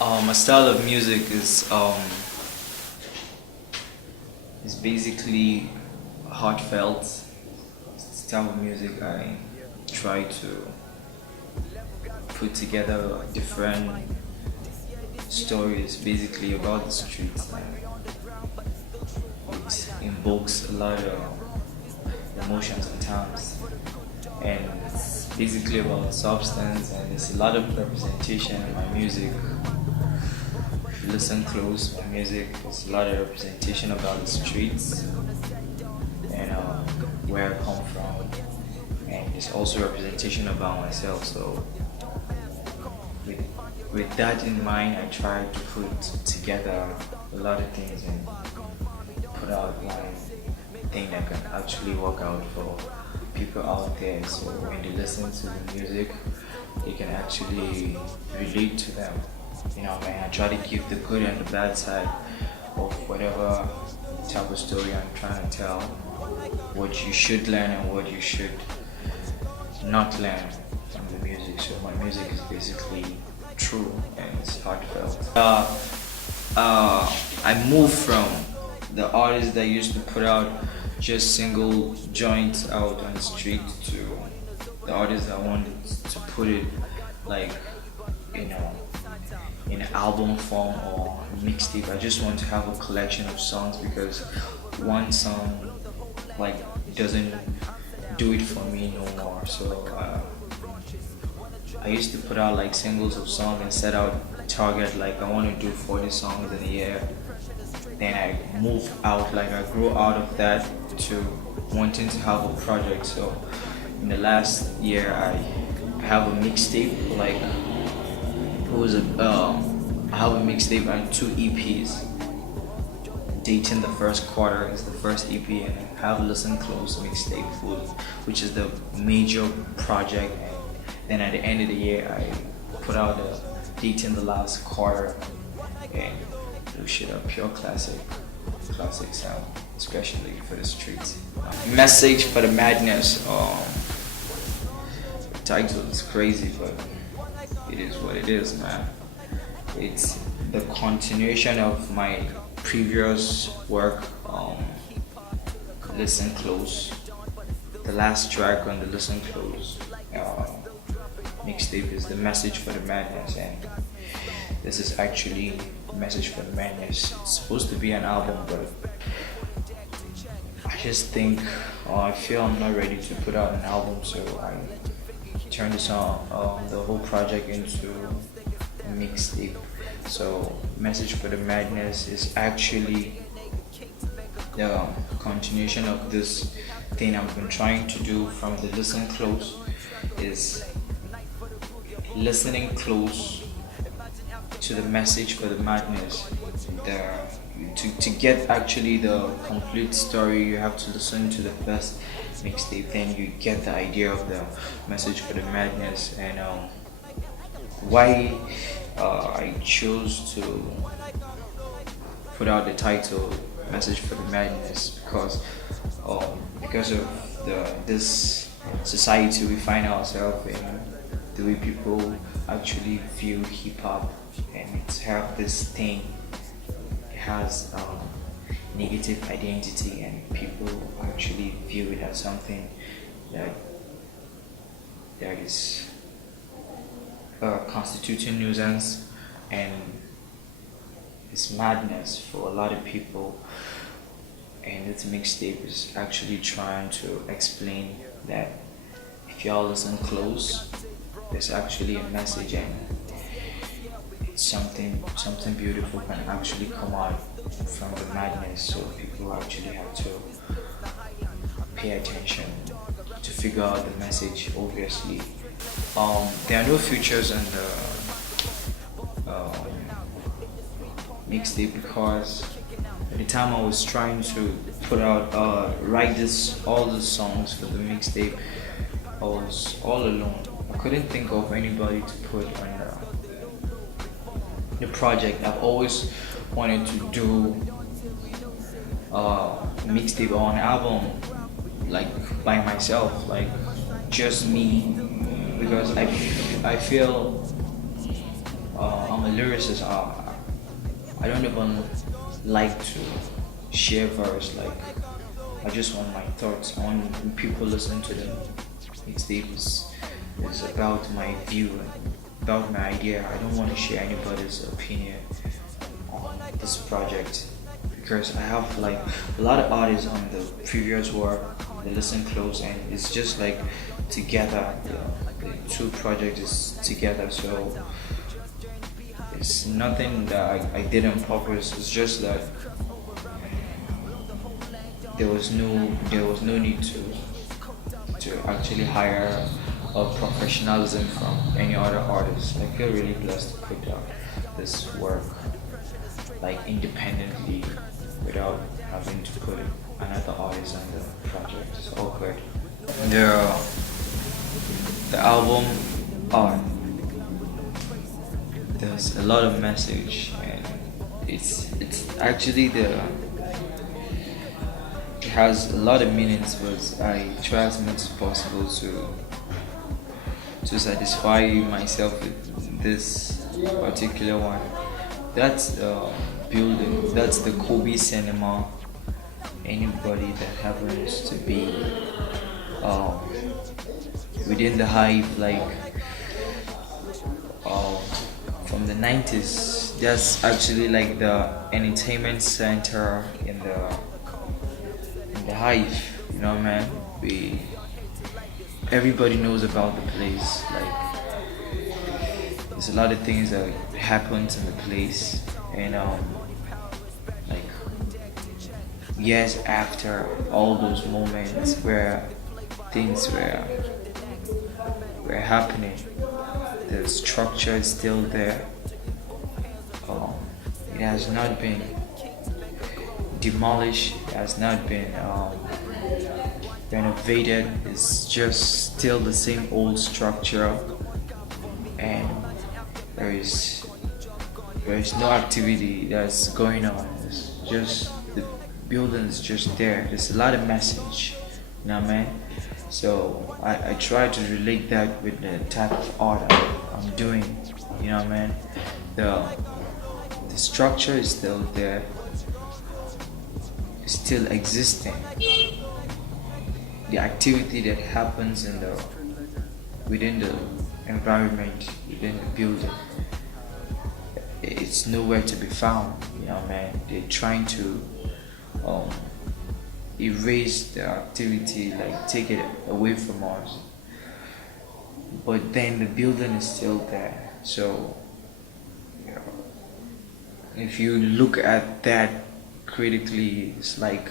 My style of music is basically heartfelt style of music. I try to put together different stories basically about the streets, and it invokes a lot of emotions sometimes, and it's basically about substance, and there's a lot of representation in my music. If you listen close, my music is a lot of representation about the streets and where I come from, and it's also representation about myself. So with, with that in mind, I try to put together a lot of things and put out one thing that can actually work out for people out there. So when they listen to the music, they can actually relate to them. Man, I try to give the good and the bad side of whatever type of story I'm trying to tell. What you should learn and what you should not learn from the music. So my music is basically true and it's heartfelt. I moved from the artists that used to put out just single joints out on the street to the artists that wanted to put it like you know in an album form or mixtape. I just want to have a collection of songs because one song like doesn't do it for me no more. So I used to put out like singles of songs and set out a target like I want to do 40 songs in a year. Then I move out, like I grow out of that to wanting to have a project. So in the last year, I have a mixtape. Like it was I have a mixtape and two EPs. Dating the first quarter is the first EP, and I have Listen Close mixtape, which is the major project. And then at the end of the year, I put out the Dating the last quarter, and shit a pure classic sound, especially for the streets. Message for the madness. Title is crazy, but it is what it is, man. It's the continuation of my previous work. Listen Close. The last track on the Listen Close mixtape is the message for the madness, and this is actually Message for the Madness. It's supposed to be an album, but I just think, or I feel I'm not ready to put out an album, so I turned this the whole project into a mixtape. So Message for the Madness is actually the continuation of this thing I've been trying to do from the Listen Close, is listening close to the message for the madness. To get actually the complete story, you have to listen to the first mixtape, then you get the idea of the message for the madness. And why I chose to put out the title Message for the Madness, because of this society we find ourselves in, the way people actually view hip hop, and it's have this thing. It has negative identity, and people actually view it as something that is constituting nuisance, and it's madness for a lot of people. And this mixtape is actually trying to explain that if y'all listen close, there's actually a message, and something beautiful can actually come out from the madness. So people actually have to pay attention to figure out the message. Obviously, there are no features on the mixtape because at the time I was trying to put out write all the songs for the mixtape. I was all alone. I couldn't think of anybody to put on the project. I've always wanted to do a mixtape or an album like by myself, like just me, because I feel I'm a lyricist. I don't even like to share verse. Like, I just want my thoughts. I want when people listen to them. It's about my view, about my idea. I don't want to share anybody's opinion on this project because I have like a lot of artists on the previous work. They listen close and it's just like together. The two projects is together. So it's nothing that I did on purpose. It's just that there was no need to actually hire a professionalism from any other artist. I feel really blessed to put out this work like independently without having to put another artist on the project. It's all good. The album art, there's a lot of message and it's actually it has a lot of meanings, but I try as much as possible to satisfy myself with this particular one. That's the building, that's the Kobe Cinema. Anybody that happens to be um, within the hype, like um, from the 90s, that's actually like the entertainment center in the hive, you know, man. Everybody knows about the place. Like, there's a lot of things that happens in the place, and like years after all those moments where things were happening, the structure is still there. It has not been demolished, it has not been renovated. It's just still the same old structure, and there is no activity that's going on. It's just the building is just there. There's a lot of message, you know what I mean? So I try to relate that with the type of art I'm doing, you know what I mean? The structure is still there, it's still existing. The activity that happens within the environment, within the building, it's nowhere to be found, you know, man. They're trying to erase the activity, like take it away from us, but then the building is still there. So you know, if you look at that critically, it's like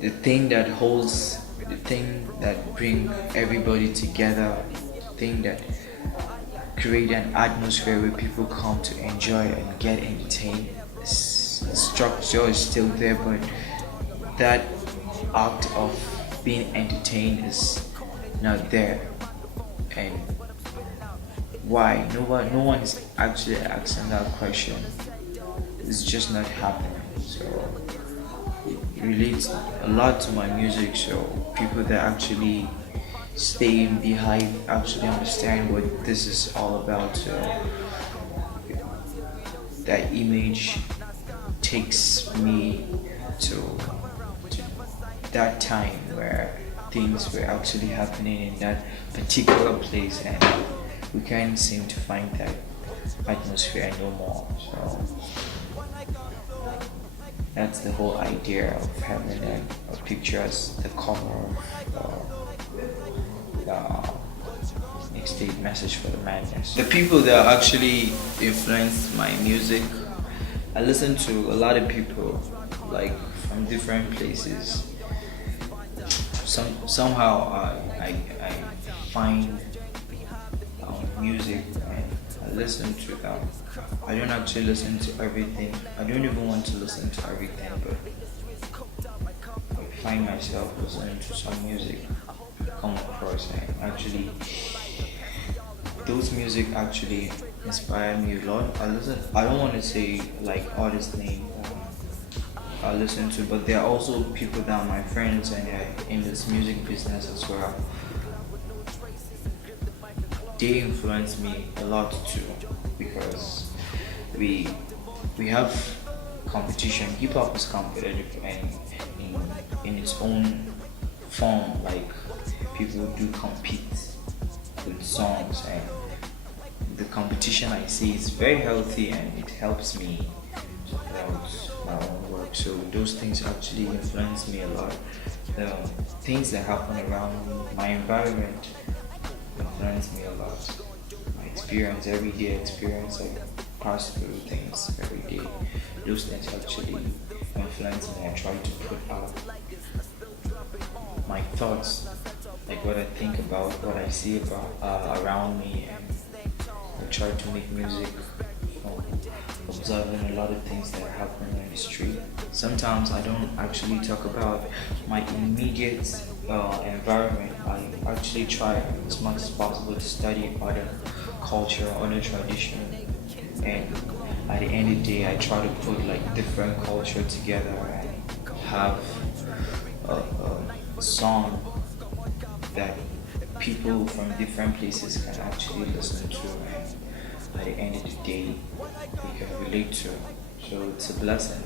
the thing that holds, the thing that bring everybody together, the thing that create an atmosphere where people come to enjoy and get entertained. The structure is still there, but that act of being entertained is not there. And why? No one is actually asking that question. It's just not happening. So it relates a lot to my music. So people that actually stay behind actually understand what this is all about. So that image takes me to that time where things were actually happening in that particular place, and we can't seem to find that atmosphere no more. So that's the whole idea of having a picture as the cover of the mixtape Message for the Madness. The people that actually influenced my music, I listen to a lot of people, like from different places. Somehow I find music and I listen to them. I don't actually listen to everything. I don't even want to listen to everything, but I find myself listening to some music come across, and actually those music actually inspire me a lot. I don't want to say like artist name I listen to, but there are also people that are my friends and they're in this music business as well. they influence me a lot too, because we we have competition. Hip hop is competitive and in its own form. Like people do compete with songs, and the competition I see is very healthy and it helps me to put out my own work. So those things actually influence me a lot. The things that happen around me, my environment influence me a lot. My experience, everyday experience, I pass through things every day. Those things actually influence me. I try to put out my thoughts, like what I think about, what I see about around me, and I try to make music from observing a lot of things that happen in the street. Sometimes I don't actually talk about my immediate environment. I actually try as much as possible to study other culture, other tradition, and at the end of the day, I try to put like different culture together and have a song that people from different places can actually listen to, and at the end of the day we can relate to. So it's a blessing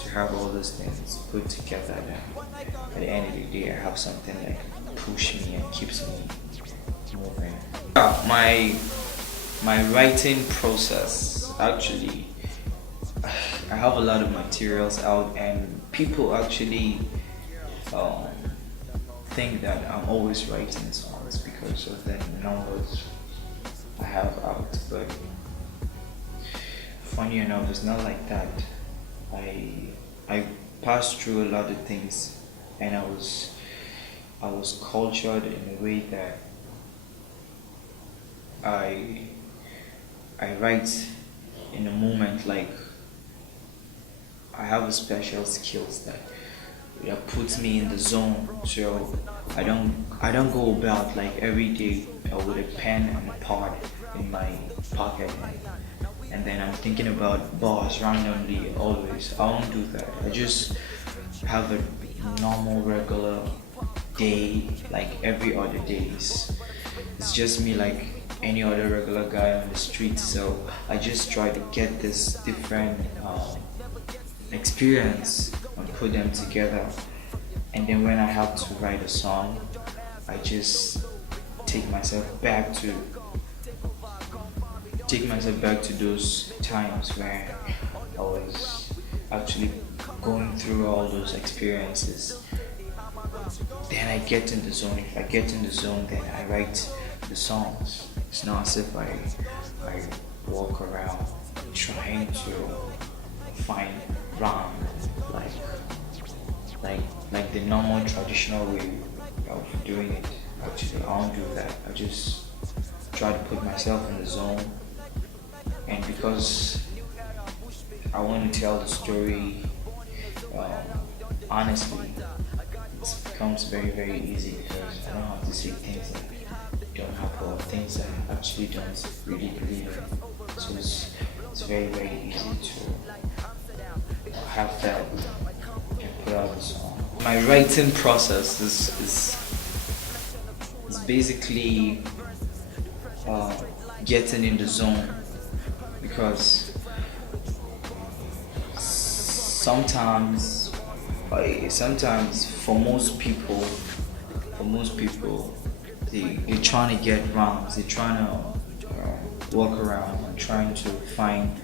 to have all those things put together, and at the end of the day I have something that push me and keeps me moving. My writing process, actually, I have a lot of materials out, and people actually um, think that I'm always writing songs because of the numbers I have out. But funny enough, it's not like that. I passed through a lot of things, and I was cultured in a way that I I write in a moment. Like I have a special skills that puts me in the zone. So I don't go about like every day with a pen and a pad in my pocket, and then I'm thinking about bars randomly always. I won't do that. I just have a normal regular day like every other days. It's just me like any other regular guy on the street. So I just try to get this different experience and put them together. And then when I have to write a song, I just take myself back to those times where I was actually going through all those experiences. Then I get in the zone. If I get in the zone, then I write the songs. It's not as if I walk around trying to find rhyme like like the normal traditional way of doing it. Actually, I don't do that. I just try to put myself in the zone, and because I want to tell the story honestly, it becomes very easy because I don't have to say things that don't happen or things that I actually don't really believe in. So it's very easy to have that and put out a song. My writing process is basically getting in the zone, because sometimes for most people they're trying to get rhymes, they're trying to walk around and trying to find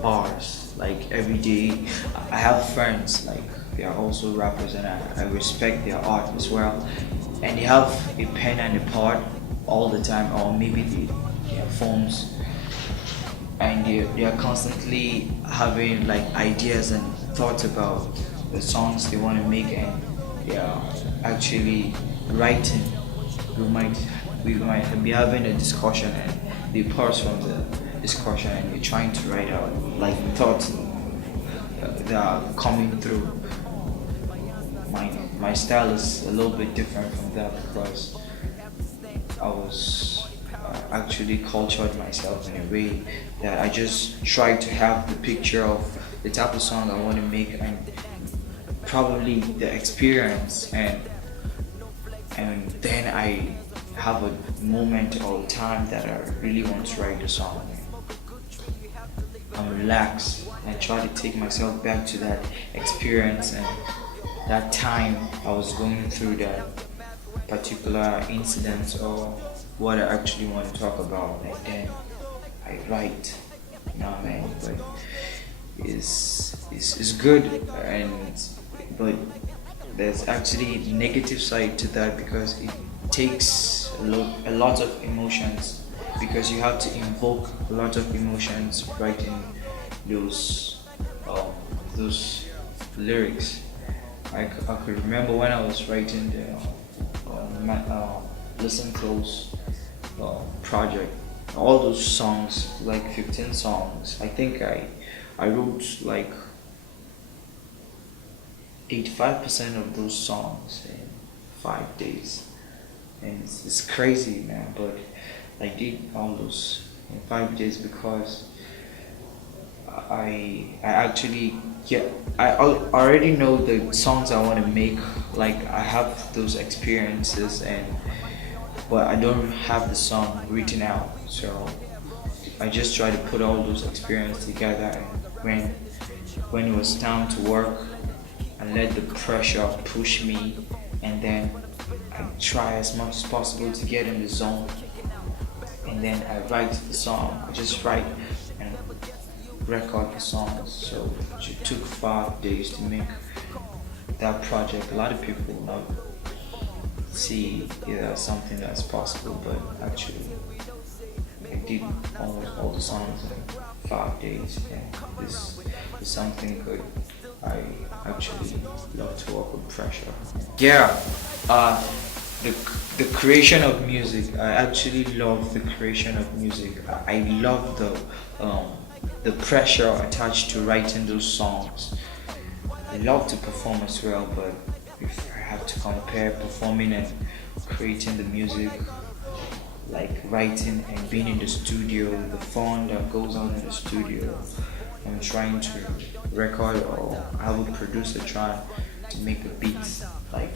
bars like every day. I have friends like they are also rappers, and I respect their art as well, and they have a pen and a pad all the time, or maybe they have phones, and they are constantly having like ideas and thoughts about the songs they want to make, and they are actually writing. We might be having a discussion, and they pause from the discussion and they're trying to write out like thoughts that are coming through. My style is a little bit different from that because I was actually cultured myself in a way that I just try to have the picture of the type of song I want to make, and probably the experience, and then have a moment or time that I really want to write a song, I'm relaxed and try to take myself back to that experience and that time I was going through that particular incident or what I actually want to talk about, and then I write. You know what I mean? But it's good, and but there's actually negative side to that because it takes a lot of emotions, because you have to invoke a lot of emotions writing those those lyrics. I could remember when I was writing the Listen Close project, all those songs, like 15 songs. I think I wrote like 85% of those songs in 5 days, and it's crazy, man. But I did all those in 5 days because I actually already know the songs I want to make. Like I have those experiences, but I don't have the song written out. So I just try to put all those experiences together, and when it was time to work, I let the pressure push me, and then I try as much as possible to get in the zone, and then I write the song. I just write and record the songs. So it took 5 days to make that project. A lot of people not see it as something that's possible, but actually I did almost all the songs in 5 days, and this is something good. I actually love to work with pressure. Yeah, the creation of music. I actually love the creation of music. I love the pressure attached to writing those songs. I love to perform as well, but if I have to compare performing and creating the music, like writing and being in the studio, the fun that goes on in the studio, I'm trying to record or have a producer try to make the beats, like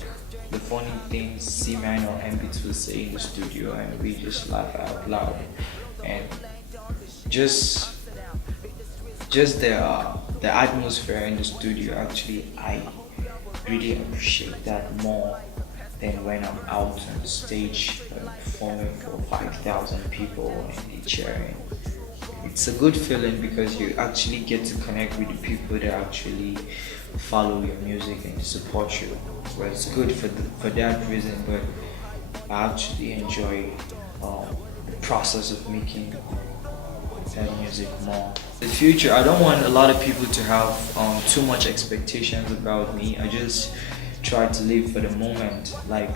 the funny things C-Man or MB2 will say in the studio, and we just laugh out loud, and just the atmosphere in the studio. Actually, I really appreciate that more than when I'm out on stage performing for 5,000 people and they cheering. It's a good feeling because you actually get to connect with the people that actually follow your music and support you. Well, it's good for that reason, but I actually enjoy the process of making that music more. In the future, I don't want a lot of people to have too much expectations about me. I just try to live for the moment, like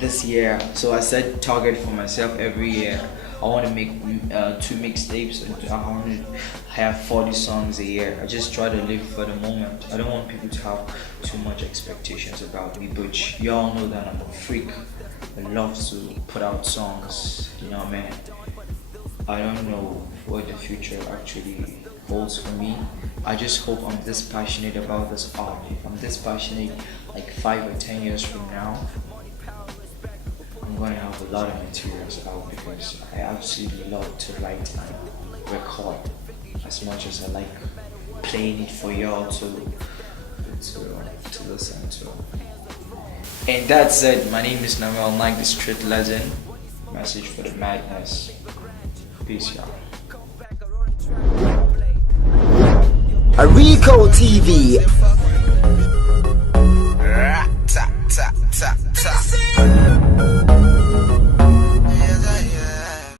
this year. So I set target for myself every year. I want to make 2 mixtapes, and I want to have 40 songs a year. I just try to live for the moment. I don't want people to have too much expectations about me, but you all know that I'm a freak. I love to put out songs, you know, man. I don't know what the future actually holds for me. I just hope I'm this passionate about this art. If I'm this passionate like 5 or 10 years from now, I'm going to have a lot of materials out, because I absolutely love to write and record as much as I like playing it for y'all to listen to. And that's it. My name is LemuelKnight, the street legend. Message for the madness. Peace, y'all. Rico TV.